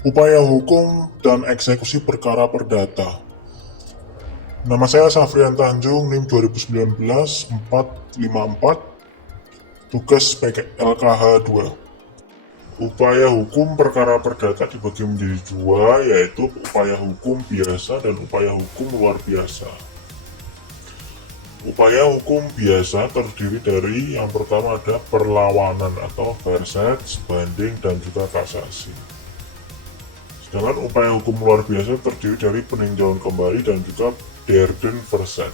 Upaya hukum dan eksekusi perkara perdata. Nama saya Safrian Tanjung, NIM 2019-454, tugas LKH 2. Upaya hukum perkara perdata dibagi menjadi dua, yaitu upaya hukum biasa dan upaya hukum luar biasa. Upaya hukum biasa terdiri dari yang pertama ada perlawanan atau verset, banding, dan juga kasasi. Sedangkan upaya hukum luar biasa terdiri dari peninjauan kembali dan juga derden verset.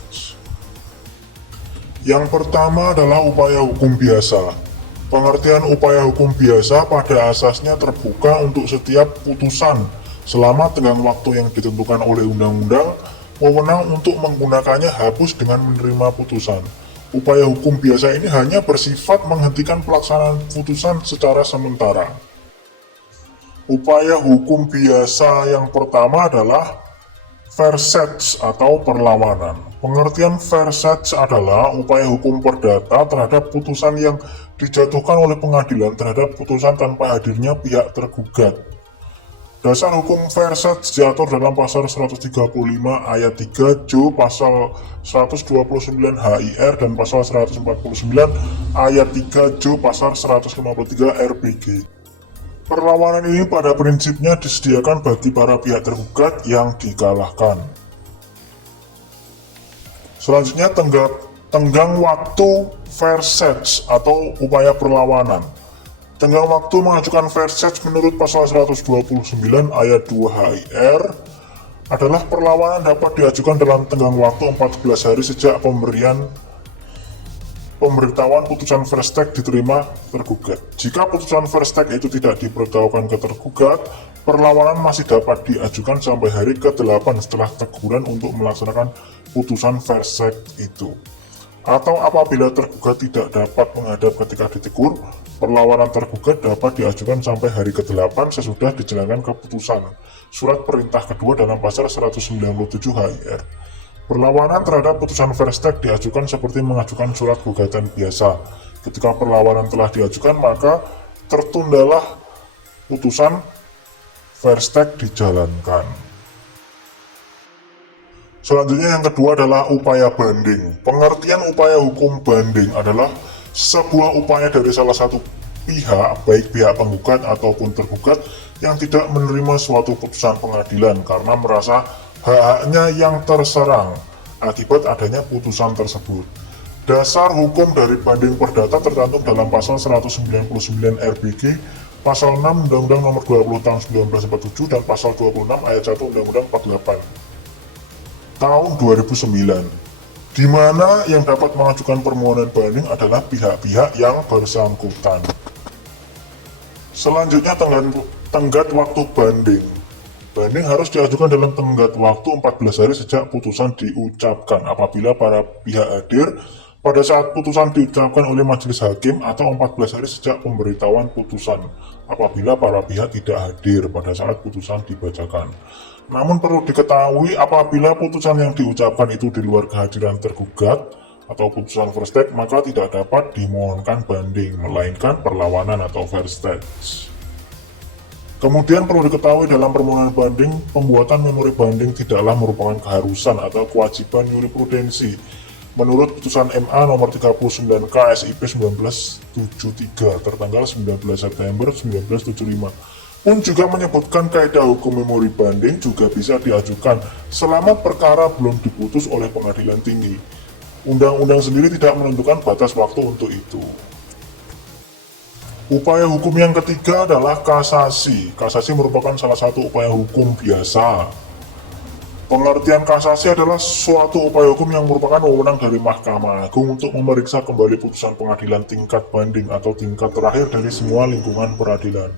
Yang pertama adalah upaya hukum biasa. Pengertian upaya hukum biasa pada asasnya terbuka untuk setiap putusan selama tenggang waktu yang ditentukan oleh undang-undang, wewenang untuk menggunakannya hapus dengan menerima putusan. Upaya hukum biasa ini hanya bersifat menghentikan pelaksanaan putusan secara sementara. Upaya hukum biasa yang pertama adalah verset atau perlawanan. Pengertian verset adalah upaya hukum perdata terhadap putusan yang dijatuhkan oleh pengadilan terhadap putusan tanpa hadirnya pihak tergugat. Dasar hukum verset diatur dalam pasal 135 ayat 3 Jo, pasal 129 HIR, dan pasal 149 ayat 3 Jo, pasal 153 RPG. Perlawanan ini pada prinsipnya disediakan bagi para pihak tergugat yang dikalahkan. Selanjutnya tenggang waktu verset atau upaya perlawanan. Tenggang waktu mengajukan verset menurut pasal 129 ayat 2 HIR adalah perlawanan dapat diajukan dalam tenggang waktu 14 hari sejak pemberitahuan putusan verstek diterima tergugat. Jika putusan verstek itu tidak diberitahukan ke tergugat, perlawanan masih dapat diajukan sampai hari ke-8 setelah teguran untuk melaksanakan putusan verstek itu. Atau apabila tergugat tidak dapat menghadap ketika ditegur, perlawanan tergugat dapat diajukan sampai hari ke-8 sesudah dijalankan keputusan surat perintah kedua dalam pasal 197 HIR. Perlawanan terhadap putusan verstek diajukan seperti mengajukan surat gugatan biasa. Ketika perlawanan telah diajukan, maka tertundalah putusan verstek dijalankan. Selanjutnya yang kedua adalah upaya banding. Pengertian upaya hukum banding adalah sebuah upaya dari salah satu pihak, baik pihak penggugat ataupun tergugat, yang tidak menerima suatu putusan pengadilan karena merasa hak-haknya yang terserang akibat adanya putusan tersebut. Dasar hukum dari banding perdata tercantum dalam pasal 199 RBG, pasal 6 Undang-Undang Nomor 20 Tahun 1947 dan pasal 26 ayat 1 Undang-Undang 48 Tahun 2009, di mana yang dapat mengajukan permohonan banding adalah pihak-pihak yang bersangkutan. Selanjutnya tenggat waktu banding. Banding harus diajukan dalam tenggat waktu 14 hari sejak putusan diucapkan apabila para pihak hadir pada saat putusan diucapkan oleh majelis hakim, atau 14 hari sejak pemberitahuan putusan apabila para pihak tidak hadir pada saat putusan dibacakan. Namun perlu diketahui apabila putusan yang diucapkan itu di luar kehadiran tergugat atau putusan verstek, maka tidak dapat dimohonkan banding, melainkan perlawanan atau verstek. Kemudian perlu diketahui dalam permohonan banding, pembuatan memori banding tidaklah merupakan keharusan atau kewajiban jurisprudensi. Menurut putusan MA nomor 39K SIP 1973 tertanggal 19 September 1975 pun juga menyebutkan kaidah hukum memori banding juga bisa diajukan selama perkara belum diputus oleh pengadilan tinggi. Undang-undang sendiri tidak menentukan batas waktu untuk itu. Upaya hukum yang ketiga adalah kasasi. Kasasi merupakan salah satu upaya hukum biasa. Pengertian kasasi adalah suatu upaya hukum yang merupakan wewenang dari Mahkamah Agung untuk memeriksa kembali putusan pengadilan tingkat banding atau tingkat terakhir dari semua lingkungan peradilan.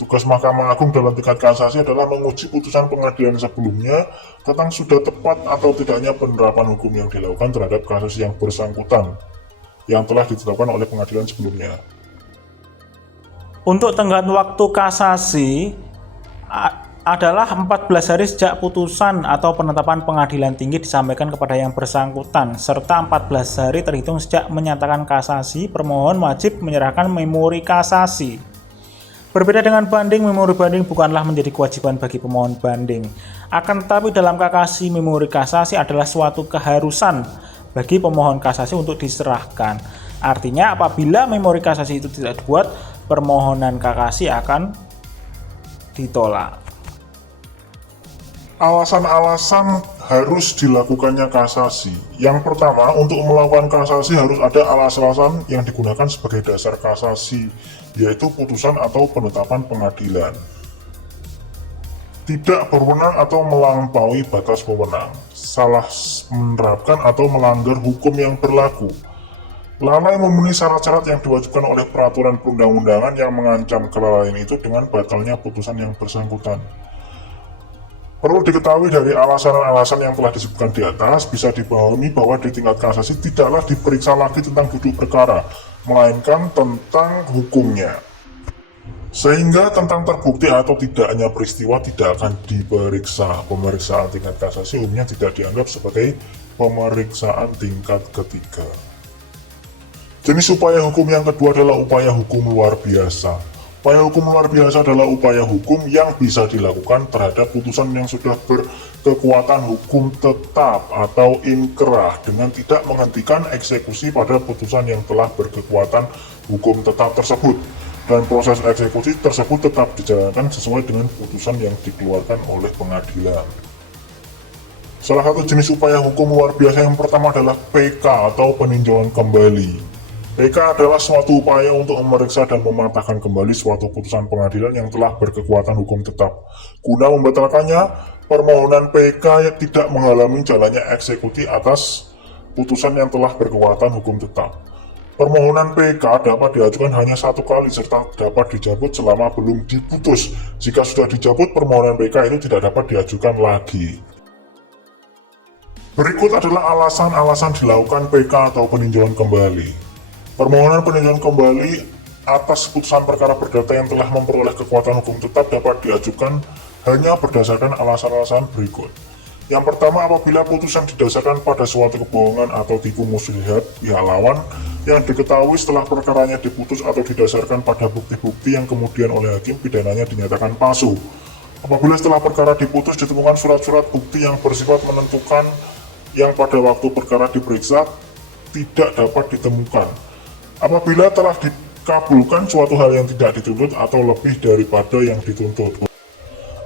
Tugas Mahkamah Agung dalam tingkat kasasi adalah menguji putusan pengadilan sebelumnya tentang sudah tepat atau tidaknya penerapan hukum yang dilakukan terhadap kasus yang bersangkutan yang telah ditetapkan oleh pengadilan sebelumnya. Untuk tenggat waktu kasasi adalah 14 hari sejak putusan atau penetapan pengadilan tinggi disampaikan kepada yang bersangkutan, serta 14 hari terhitung sejak menyatakan kasasi. Permohon wajib menyerahkan memori kasasi. Berbeda dengan banding, memori banding bukanlah menjadi kewajiban bagi pemohon banding. Akan tetapi dalam kasasi, memori kasasi adalah suatu keharusan bagi pemohon kasasi untuk diserahkan. Artinya apabila memori kasasi itu tidak dibuat, permohonan kasasi akan ditolak. Alasan-alasan harus dilakukannya kasasi. Yang pertama, untuk melakukan kasasi harus ada alasan-alasan yang digunakan sebagai dasar kasasi, yaitu putusan atau penetapan pengadilan. Tidak berwenang atau melampaui batas wewenang, salah menerapkan atau melanggar hukum yang berlaku, lalai memenuhi syarat-syarat yang diwajibkan oleh peraturan perundang-undangan yang mengancam kelalaian itu dengan batalnya putusan yang bersangkutan. Perlu diketahui dari alasan-alasan yang telah disebutkan di atas, bisa dipahami bahwa di tingkat kasasi tidaklah diperiksa lagi tentang duduk perkara, melainkan tentang hukumnya. Sehingga tentang terbukti atau tidaknya peristiwa tidak akan diperiksa. Pemeriksaan tingkat kasasi umumnya tidak dianggap sebagai pemeriksaan tingkat ketiga. Jenis upaya hukum yang kedua adalah upaya hukum luar biasa. Upaya hukum luar biasa adalah upaya hukum yang bisa dilakukan terhadap putusan yang sudah berkekuatan hukum tetap atau inkrah dengan tidak menghentikan eksekusi pada putusan yang telah berkekuatan hukum tetap tersebut, dan proses eksekusi tersebut tetap dijalankan sesuai dengan putusan yang dikeluarkan oleh pengadilan. Salah satu jenis upaya hukum luar biasa yang pertama adalah PK atau peninjauan kembali. PK adalah suatu upaya untuk memeriksa dan mematahkan kembali suatu putusan pengadilan yang telah berkekuatan hukum tetap. Guna membatalkannya, permohonan PK tidak menghalangi jalannya eksekusi atas putusan yang telah berkekuatan hukum tetap. Permohonan PK dapat diajukan hanya satu kali serta dapat dicabut selama belum diputus. Jika sudah dicabut, permohonan PK itu tidak dapat diajukan lagi. Berikut adalah alasan-alasan dilakukan PK atau peninjauan kembali. Permohonan peninjauan kembali atas putusan perkara perdata yang telah memperoleh kekuatan hukum tetap dapat diajukan hanya berdasarkan alasan-alasan berikut. Yang pertama, apabila putusan didasarkan pada suatu kebohongan atau tipu muslihat pihak lawan yang diketahui setelah perkaranya diputus atau didasarkan pada bukti-bukti yang kemudian oleh hakim pidananya dinyatakan palsu. Apabila setelah perkara diputus ditemukan surat-surat bukti yang bersifat menentukan yang pada waktu perkara diperiksa tidak dapat ditemukan. Apabila telah dikabulkan suatu hal yang tidak dituntut atau lebih daripada yang dituntut.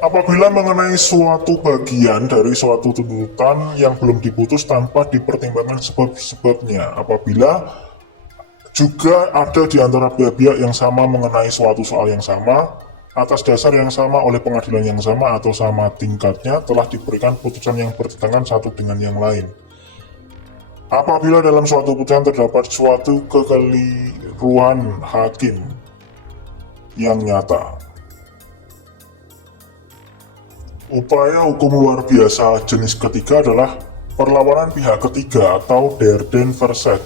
Apabila mengenai suatu bagian dari suatu tuntutan yang belum diputus tanpa dipertimbangkan sebab-sebabnya. Apabila juga ada di antara pihak-pihak yang sama mengenai suatu soal yang sama, atas dasar yang sama oleh pengadilan yang sama atau sama tingkatnya telah diberikan putusan yang bertentangan satu dengan yang lain. Apabila dalam suatu putusan terdapat suatu kekeliruan hakim yang nyata. Upaya hukum luar biasa jenis ketiga adalah perlawanan pihak ketiga atau der den verzet.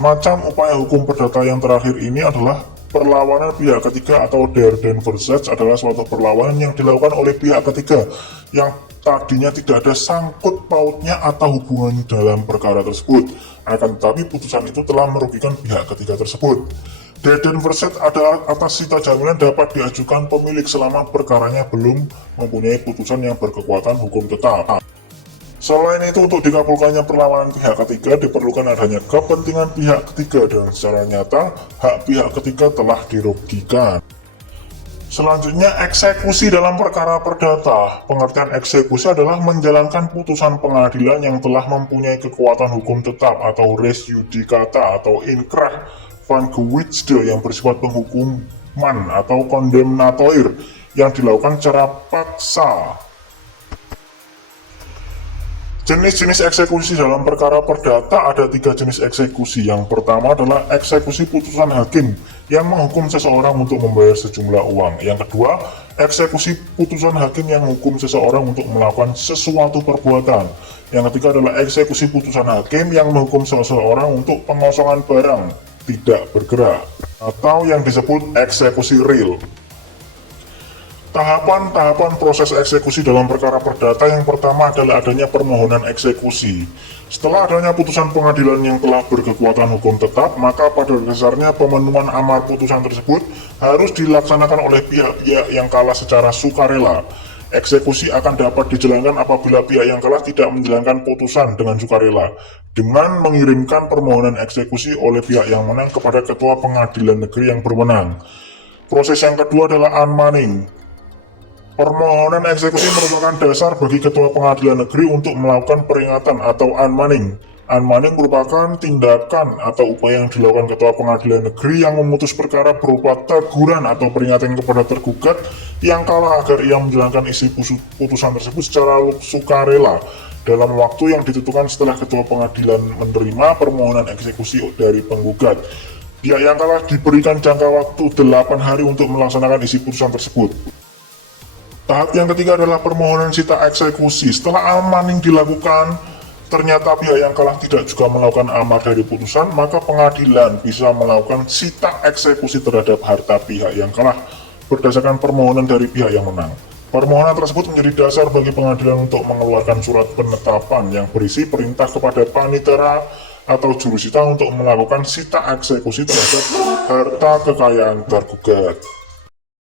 Macam upaya hukum perdata yang terakhir ini adalah perlawanan pihak ketiga atau der den verzet adalah suatu perlawanan yang dilakukan oleh pihak ketiga yang tadinya tidak ada sangkut pautnya atau hubungan dalam perkara tersebut, akan tetapi putusan itu telah merugikan pihak ketiga tersebut. Der den verzet adalah atas sita jaminan dapat diajukan pemilik selama perkaranya belum mempunyai putusan yang berkekuatan hukum tetap. Selain itu, untuk dikabulkannya perlawanan pihak ketiga diperlukan adanya kepentingan pihak ketiga dan secara nyata hak pihak ketiga telah dirugikan. Selanjutnya, eksekusi dalam perkara perdata. Pengertian eksekusi adalah menjalankan putusan pengadilan yang telah mempunyai kekuatan hukum tetap atau res judicata atau inkrah van gewichtsde yang bersifat penghukuman atau kondemnatoir yang dilakukan secara paksa. Jenis-jenis eksekusi dalam perkara perdata ada 3 jenis eksekusi. Yang pertama adalah eksekusi putusan hakim yang menghukum seseorang untuk membayar sejumlah uang. Yang kedua, eksekusi putusan hakim yang menghukum seseorang untuk melakukan sesuatu perbuatan. Yang ketiga adalah eksekusi putusan hakim yang menghukum seseorang untuk pengosongan barang tidak bergerak atau yang disebut eksekusi real. Tahapan-tahapan proses eksekusi dalam perkara perdata yang pertama adalah adanya permohonan eksekusi. Setelah adanya putusan pengadilan yang telah berkekuatan hukum tetap, maka pada dasarnya pemenuhan amar putusan tersebut harus dilaksanakan oleh pihak-pihak yang kalah secara sukarela. Eksekusi akan dapat dijalankan apabila pihak yang kalah tidak menjalankan putusan dengan sukarela, dengan mengirimkan permohonan eksekusi oleh pihak yang menang kepada Ketua Pengadilan Negeri yang berwenang. Proses yang kedua adalah unmanning. Permohonan eksekusi merupakan dasar bagi Ketua Pengadilan Negeri untuk melakukan peringatan atau unmanning. Unmanning merupakan tindakan atau upaya yang dilakukan Ketua Pengadilan Negeri yang memutus perkara berupa teguran atau peringatan kepada tergugat yang kalah agar ia menjalankan isi putusan tersebut secara sukarela dalam waktu yang ditentukan setelah Ketua Pengadilan menerima permohonan eksekusi dari penggugat. Pihak yang kalah diberikan jangka waktu 8 hari untuk melaksanakan isi putusan tersebut. Tahap yang ketiga adalah permohonan sita eksekusi. Setelah unmanning dilakukan, ternyata pihak yang kalah tidak juga melakukan amar dari putusan, maka pengadilan bisa melakukan sita eksekusi terhadap harta pihak yang kalah berdasarkan permohonan dari pihak yang menang. Permohonan tersebut menjadi dasar bagi pengadilan untuk mengeluarkan surat penetapan yang berisi perintah kepada panitera atau jurusita untuk melakukan sita eksekusi terhadap harta kekayaan tergugat.